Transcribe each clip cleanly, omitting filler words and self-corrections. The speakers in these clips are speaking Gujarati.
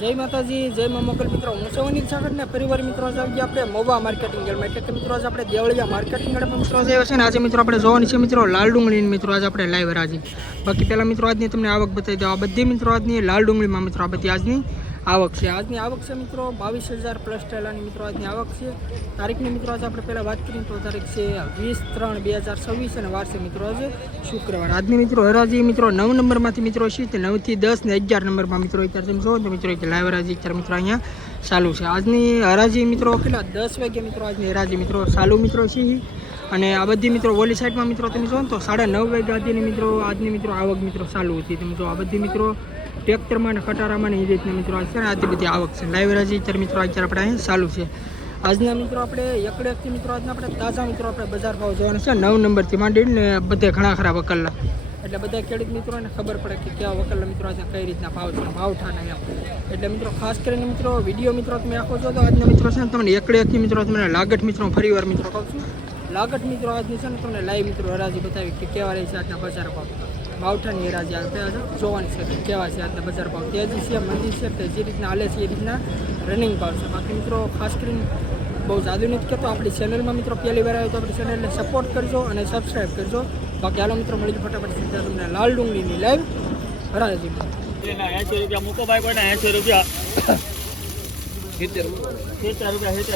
જય માતાજી, જય મા મોગલ મિત્રો. હું છું અનિલ સાગર ને પરિવાર મિત્રો આજે આવી ગયા આપણે મોવા માર્કેટિંગ યાર્ડમાં. એટલે કે મિત્રો આજે આપણે દેવળિયા માર્કેટિંગ યાર્ડમાં મિત્રો આવ્યા છે ને આજે મિત્રો આપણે જોવાની છે મિત્રો લાલ ડુંગળીની મિત્રો આજે આપણે લાઈવ રાજી. બાકી પહેલાં મિત્રો આજની તમને આવક બતાવી દો. આ બધી મિત્રો આજની લાલ ડુંગળીમાં મિત્રો આ બધી આજની આવક છે. આજની આવક છે મિત્રો 22,000 પ્લસ ટેલાની મિત્રો આજની આવક છે. તારીખની મિત્રો આજે આપણે પહેલાં વાત કરીએ તો તારીખ છે 20/3/2026 અને વાર છે મિત્રો આજે શુક્રવાર. આજની મિત્રો હરાજી મિત્રો 9 નંબરમાંથી મિત્રો છે તે 9 થી 10 ને 11 નંબરમાં મિત્રો અત્યારે તમે જોવો તો મિત્રો લાઈવ હરાજી અત્યારે મિત્રો અહીંયા ચાલુ છે. આજની હરાજી મિત્રો કેટલા 10 વાગે મિત્રો આજની હરાજી મિત્રો ચાલુ મિત્રો છે. અને આ બધી મિત્રો ઓલી સાઈડમાં મિત્રો તમે જો તો 9:30 વાગ્યા સુધીની મિત્રો આજની મિત્રો આવક મિત્રો ચાલુ હતી. તમે જો આ બધી મિત્રો ટ્રેક્ટરમાં અને ખટારામાં ને એ રીતના મિત્રો આ છે ને આટલી બધી આવક છે. લાઈવ હરાજી અત્યારે મિત્રો અત્યારે આપણે અહીં ચાલુ છે. આજના મિત્રો આપણે એકડેકથી મિત્રો આજના આપણે તાજા મિત્રો આપણે બજાર ભાવ જોવાના છે 9 નંબરથી માંડીને બધે ઘણા ખરા વકલના. એટલે બધા ખેડૂત મિત્રોને ખબર પડે કે કેવા વકલના મિત્રો આજે કઈ રીતના ભાવ છે ભાવ ઠાના એમ. એટલે મિત્રો ખાસ કરીને મિત્રો વિડીયો મિત્રો તમે આખો જો તો આજના મિત્રો છે ને તમને એકડેકથી મિત્રો તમને લાગટ મિત્રો ફરીવાર મિત્રો કહું છું લાગટ મિત્રો આજની છે ને તમને લાઈવ મિત્રો હરાજી બતાવી કે કેવા રહે છે આજના બજાર ભાવ. માવઠાની હરાજી આજે જોવાની છે કે કેવા છે આજના બજાર ભાવ. તેજી છે મંદી છે કે જે રીતના હાલે છે એ રીતના રનિંગ ભાવ છે. બાકી મિત્રો ખાસ કરીને બહુ જાદુ નથી કહેતો આપણી ચેનલમાં મિત્રો પહેલી વાર આવ્યો તો આપણી ચેનલને સપોર્ટ કરજો અને સબસ્ક્રાઈબ કરજો. બાકી હાલો મિત્રો મળી ફટાફટ સીધા તમને લાલ ડુંગળીની લાઈવ હરાજી 80 રૂપિયા મૂકો ભાઈ કોઈને 80 રૂપિયા 70 રૂપિયા 70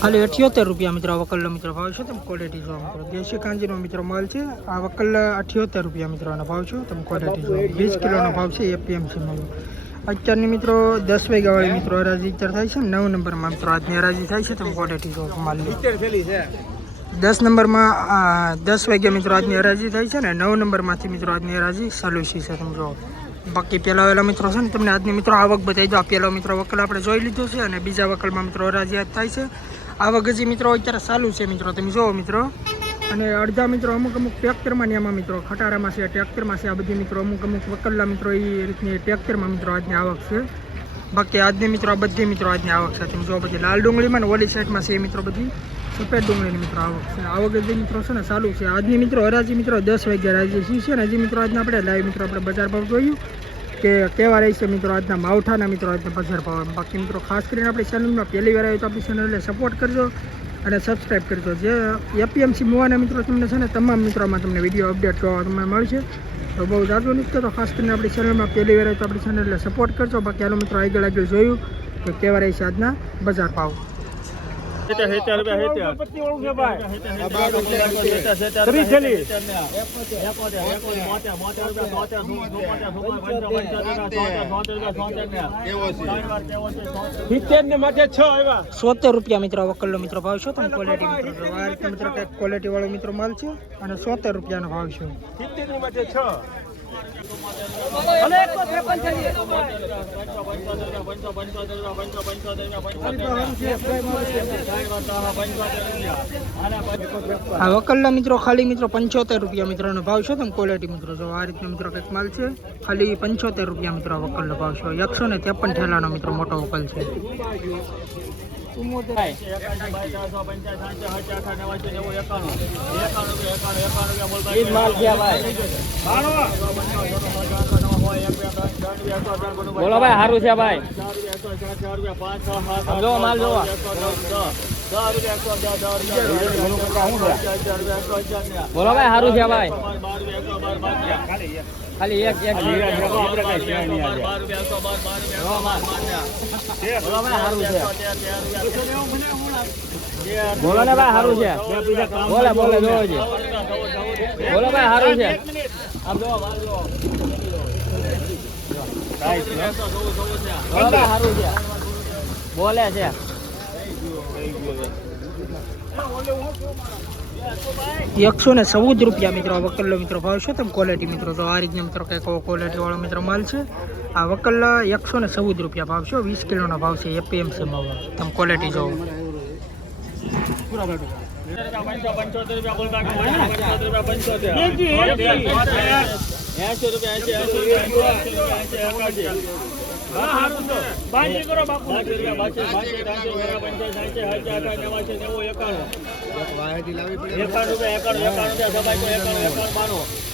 ખાલી 78 રૂપિયા મિત્રો વકલનો મિત્રો ભાવ છે. તમે ક્વોલિટી જોવા મિત્રો દેશી કાંજીનો મિત્રો માલ છે. આ વકલ 78 રૂપિયા મિત્રોનો ભાવ છે. તમે ક્વોલિટી જોવો 20 કિલોનો ભાવ છે એપીએમસી માં. અત્યારની મિત્રો 10 વાગ્યાવાળી મિત્રો હરાજી અત્યારે થાય છે 9 નંબરમાં મિત્રો આજની હરાજી થાય છે. તમે ક્વોલિટી જોવો માલની 10 નંબરમાં 10 વાગ્યા મિત્રો આજની હરાજી થાય છે ને 9 નંબરમાંથી મિત્રો આજની હરાજી ચાલુ છે. તમે જોવો બાકી પહેલા વહેલા મિત્રો છે ને તમને આજની મિત્રો આવક બતાવી દો. આ પહેલો મિત્રો વકલ આપણે જોઈ લીધો છે અને બીજા વકલમાં મિત્રો હરાજી થાય છે. આવક હજી મિત્રો અત્યારે ચાલુ છે મિત્રો તમે જોવો મિત્રો. અને અડધા મિત્રો અમુક ટ્રેક્ટરમાં ને એમાં મિત્રો ખટારામાં છે ટ્રેક્ટરમાં છે. આ બધી મિત્રો અમુક વકલના મિત્રો એ રીતની ટ્રેક્ટરમાં મિત્રો આજની આવક છે. બાકી આજની મિત્રો આ બધી મિત્રો આજની આવક છે. તમે જોવો બધી લાલ ડુંગળીમાં ને ઓલી સાઈડમાં છે એ મિત્રો બધી સફેદ ડુંગળીની મિત્રો આવક છે. આવક હજી મિત્રો છે ને ચાલુ છે. આજની મિત્રો હરાજી મિત્રો 10 વાગ્યા હરાજી છે ને હજી મિત્રો આજના આપણે લાઈવ મિત્રો આપણે બજાર ભાવ જોયું કે કેવા રહેશે મિત્રો આજના માવઠાના મિત્રો આજના બજાર ભાવ. બાકી મિત્રો ખાસ કરીને આપણી ચેનલમાં પહેલી વાર આવ્યો તો આપણી ચેનલને સપોર્ટ કરજો અને સબસ્ક્રાઈબ કરજો. જે એપીએમસી મોવાના મિત્રો તમને છે ને તમામ મિત્રોમાં તમને વિડીયો અપડેટ જોવા તમને મળશે. તો બહુ જાજુ નથી તો ખાસ કરીને આપણી ચેનલમાં પહેલી વાર આવ્યો તો આપણી ચેનલને સપોર્ટ કરજો. બાકી હાલો મિત્રો આગળ જોયું કે કેવા રહેશે આજના બજાર ભાવ. 70 રૂપિયા 70 રૂપિયા મિત્રો વકલનો મિત્રો ભાવ છે. તમે ક્વોલિટી મિત્રો આ રીતે મિત્રો કંઈક ક્વોલિટી વાળો મિત્રો માલ છે અને 70 રૂપિયાનો ભાવ છે. 70 આ વકલના મિત્રો ખાલી મિત્રો 75 રૂપિયા મિત્રોનો ભાવ છે. તમે ક્વોલિટી મિત્રો જો આ રીતનો મિત્રો કંઈક માલ છે. ખાલી 75 રૂપિયા મિત્રો વકલનો ભાવ છે. 153 ઠેલાનો મિત્રો મોટો વકલ છે. બોલો ભાઈ સારું છે ભાઈ જો માલ જોવા બોલો ભાઈ સારું છે ભાઈ ખાલી એક બોલો ને ભાઈ સારું છે બોલે જોવો છે બોલો ભાઈ સારું છે આમ જો સારું છે બોલે છે. 114 રૂપિયા મિત્રો વકલનો મિત્રો ભાવ છે. તમે ક્વોલિટી મિત્રો તો આ રીતના મિત્રો કંઈક ક્વોલિટી વાળો મિત્રો માલ છે. આ વકલ 114 રૂપિયા ભાવ છે. 20 કિલોનો ભાવ છે એપીએમસીમાં. તમે ક્વોલિટી જોવો 80 રૂપિયા બાજી કરો બાપુ 80 રૂપિયા 82 83 85 90 91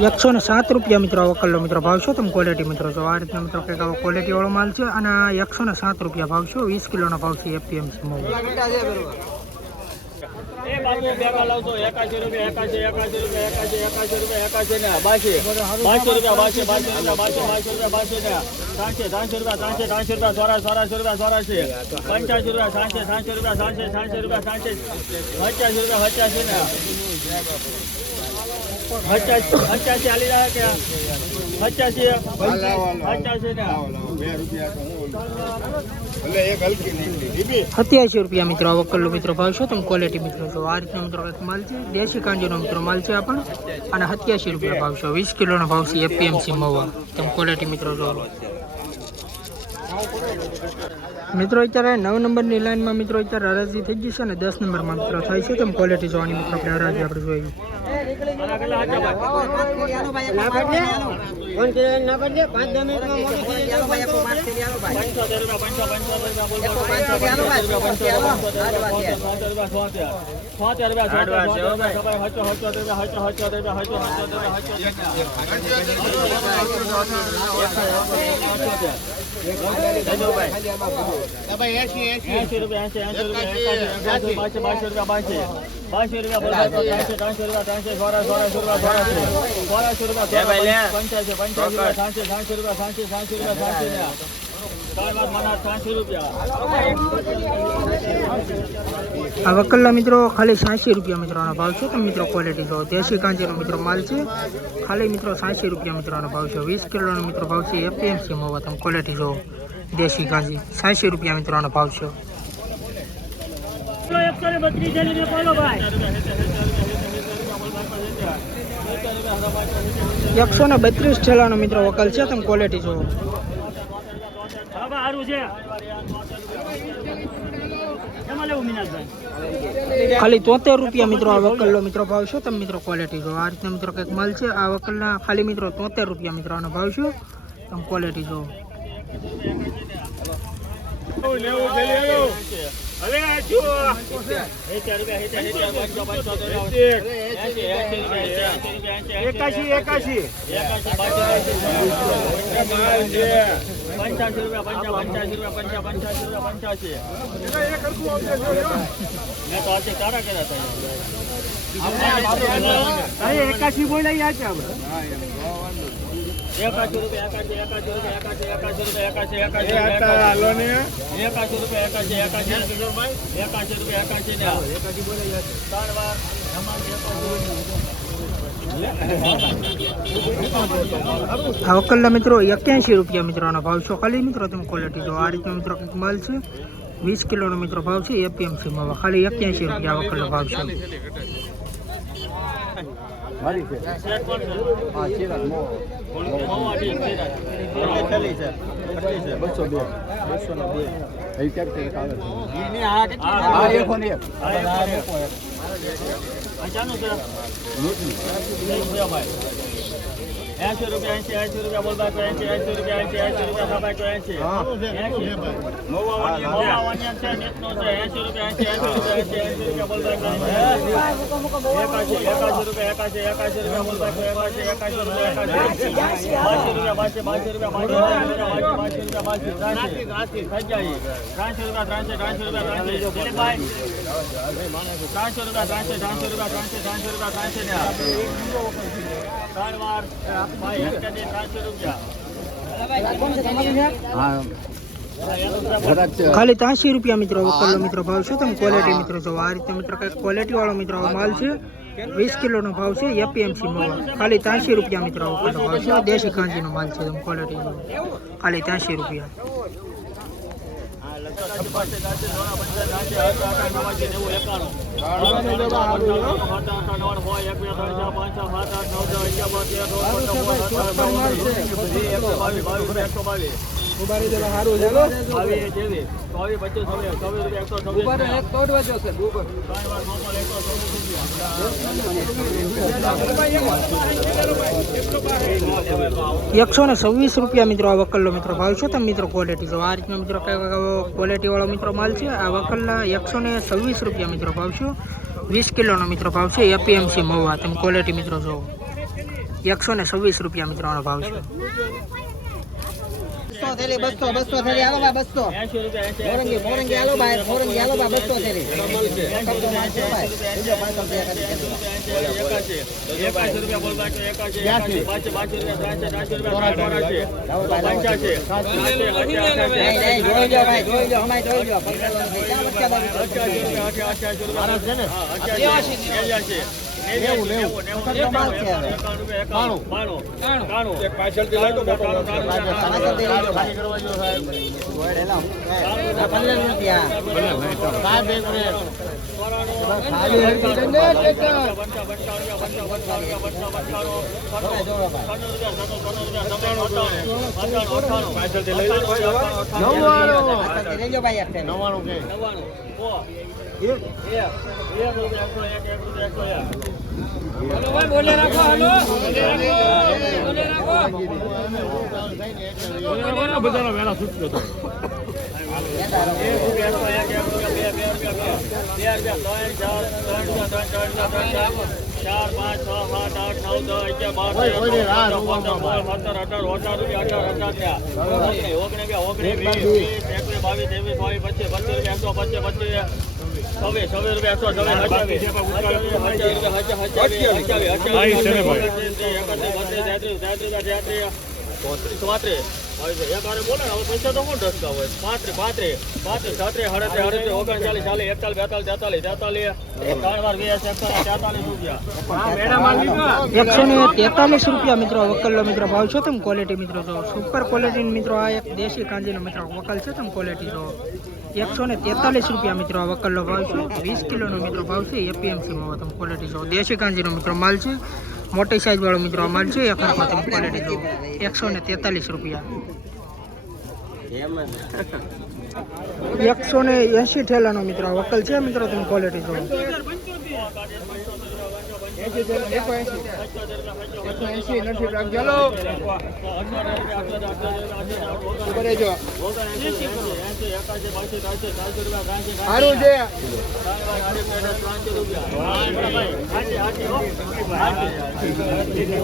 107 રૂપિયા મિત્રો વકલનો મિત્રો ભાવ છો તમે ક્વોલિટી મિત્રો જો આ રીતના મિત્રો કંઈક આવો ક્વોલિટી વાળો માલ છે અને 107 રૂપિયા ભાવ છો 20 કિલોનો ભાવ છે એપીએમસી માં એ બાપુ બેગા લાવતો 81 રૂપિયા 81 81 ને 82 રૂપિયા 82 રૂપિયા 83 રૂપિયા સોરા 85 રૂપિયા 80 રૂપિયા 85 ને 85 આલી રહ્યા કે 85 ને 87 રૂપિયા મિત્રો વકલનો મિત્રો ભાવ છો તમે ક્વોલિટી મિત્રો જો આ રીતના મિત્રો કંઈક માલ છે દેશી કાંજીનો મિત્રો માલ છે આ પણ અને 87 રૂપિયા ભાવ છો 20 કિલોનો ભાવ છે એપીએમસી મવા તમે ક્વોલિટી મિત્રો જો મિત્રો અત્યારે 9 નંબરની લાઈનમાં મિત્રો અત્યારે હરાજી થઈ ગઈ છે અને 10 નંબરમાં મિત્રો થાય છે તમે ક્વોલિટી જોવાની મિત્રો આપણે હરાજી આપણે જોઈએ આ વકલના મિત્રો ખાલી 86 રૂપિયા મિત્રોનો ભાવ છે તમે મિત્રો ક્વોલિટી જો દેશી કાંજીનો મિત્રો માલ છે ખાલી મિત્રો 86 રૂપિયા મિત્રોનો ભાવ છે 20 કિલોનો મિત્રો ભાવ છે એપીએમસી માં તમે ક્વોલિટી જો દેશી કાંજી 86 રૂપિયા મિત્રોનો ભાવ છે 132 ઠેલાનો મિત્રો વકલ છે તમે ક્વોલિટી જો ખાલી 73 રૂપિયા મિત્રો આ વકલનો મિત્રો ભાવ છે તમે મિત્રો ક્વોલિટી જો આ રીતના મિત્રો કંઈક માલ છે આ વકલના ખાલી મિત્રો 73 રૂપિયા મિત્રો આનો ભાવ છે તમે ક્વોલિટી જો આ વકલના મિત્રો 81 રૂપિયા મિત્રોનો ભાવ છે ખાલી મિત્રો તમે ક્વોલિટી જો આ રીતનો મિત્રો કંઈક માલ છે 20 કિલોનો મિત્રો ભાવ છે એપીએમસી માં ખાલી 81 રૂપિયા વકલનો ભાવ છે ₹80 બોલતા ખાલી 83 રૂપિયા મિત્રો વકલનો મિત્રો ભાવ છે તમે ક્વોલિટી મિત્રો જો આ રીતે મિત્રો કઈ ક્વોલિટી વાળો મિત્રો માલ છે 20 કિલોનો ભાવ છે એપીએમસી માં ખાલી 83 રૂપિયા મિત્રો વકલનો ભાવ છે દેશી કાંજીનો માલ છે તમે ક્વોલિટી ખાલી 83 રૂપિયા ₹126 મિત્રો આ વકલનો મિત્રો ભાવ છે. તમે મિત્રો ક્વોલિટી જો આ રીતનો મિત્રો ક્વોલિટી વાળો મિત્રો માલ છે. આ વકલના ₹126 મિત્રો ભાવ છે. 20 કિલોનો મિત્રો ભાવ છે. એપીએમસી મહુવા. તમે ક્વોલિટી મિત્રો જો ₹126 મિત્રો આનો ભાવ છે. 200 થેલી 200 થેલી હાલો ભાઈ 200 મોરંગી હાલો ભાઈ મોરંગી હાલો ભાઈ 200 થેલી બોલે રાખો હાલો બધાનો વેલા છૂટતો હતો. ₹143 મિત્રો વકલનો મિત્રો ભાવ છે. તમે ક્વોલિટી મિત્રો જો સુપર ક્વોલિટી મિત્રો આ એક દેશી કાંજીનો મિત્રો વકલ છે. તમે ક્વોલિટી જો ₹143 મિત્રો આ વકલનો ભાવ છે. 20 કિલોનો મિત્રો ભાવ છે. એપીએમસી માં તમે ક્વોલિટી જો દેશી કાંજીનો મિત્રો માલ છે. મોટી સાઈઝ વાળો મિત્રો માલ છે. એક નંબર તમે ક્વોલિટી જો ₹143 180 ઠેલાનો મિત્રો વકલ છે. મિત્રો તમે ક્વોલિટી જો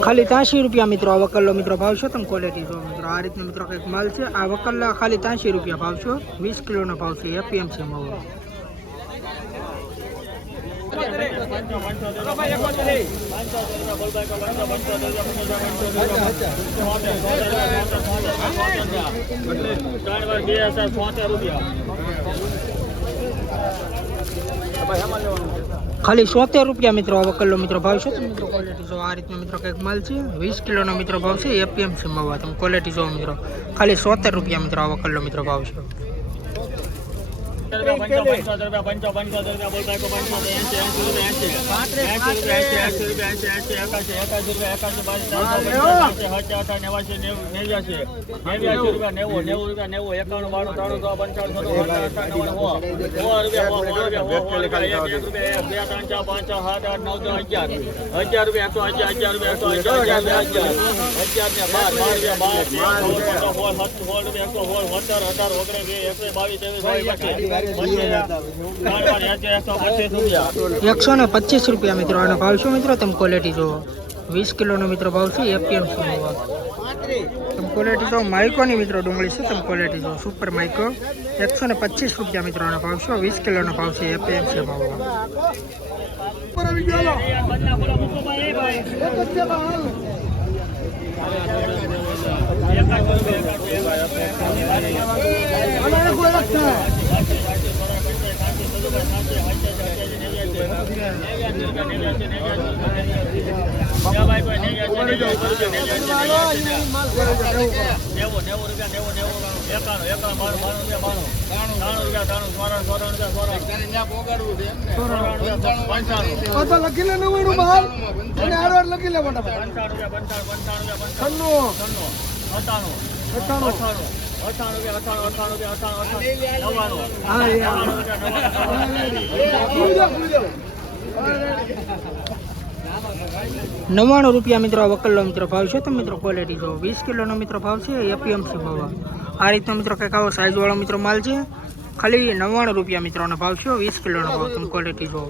ખાલી ₹83 મિત્રો આ વકલનો મિત્રો ભાવ છે. તમે ક્વોલિટી જો મિત્રો આ રીતનો મિત્રો કંઈક માલ છે. આ વકલના ખાલી ₹83 ભાવ છે. 20 કિલોનો ભાવ છે. એપીએમસી માં ખાલી ₹70 મિત્રો આ વકલનો મિત્રો ભાવ છે. મિત્રો ક્વોલિટી જો આ રીતનો મિત્રો કંઈક માલ છે. 20 કિલોનો મિત્રો ભાવ છે. એપીએમસી માં તમે ક્વોલિટી જો મિત્રો ખાલી ₹70 મિત્રો આ વકલનો મિત્રો ભાવ છે. ₹125 મિત્રો આનો ભાવ શું મિત્રો તમે ક્વોલિટી જો 20 કિલોનો મિત્રો ભાવ છે. એપીએમસી તમે ક્વોલિટી જો માઇકોની મિત્રો ડુંગળી છે. તમે ક્વોલિટી જો સુપર માઇકો ₹125 મિત્રો આનો ભાવ છે. 20 કિલોનો ભાવ છે. એપીએમસી ભાવ લખી લે 99 માલ અને આરવાર લખી લે ફટાફટ 99 રૂપિયા મિત્રો વકલનો મિત્રો ભાવ છે તો મિત્રો ક્વોલિટી જો 20 કિલોનો મિત્રો ભાવ છે એપીએમસી ભાવ આ રીતનો મિત્રો કંઈક આવો સાઇઝવાળો મિત્રો માલ છે ખાલી 99 રૂપિયા મિત્રોનો ભાવ છે 20 કિલોનો ભાવ તમે ક્વોલિટી જો